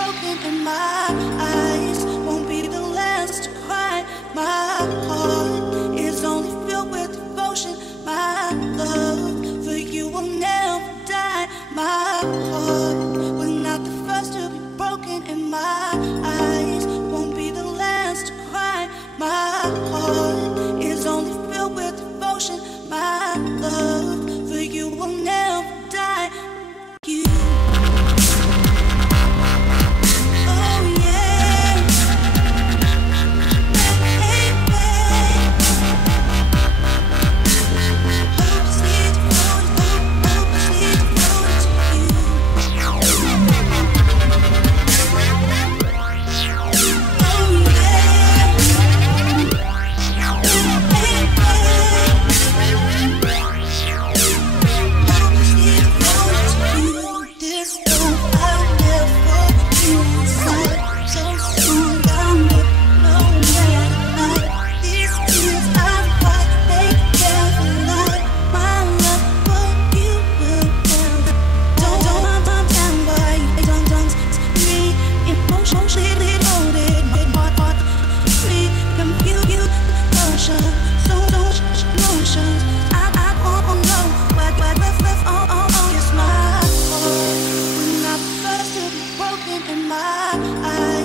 broken, and my eyes won't be the last to cry. My heart is only filled with devotion. My love for you will never die. My heart was not the first to be broken, and my eyes won't be the last to cry. My heart is only filled with devotion. My love for you will never die. You. And my eyes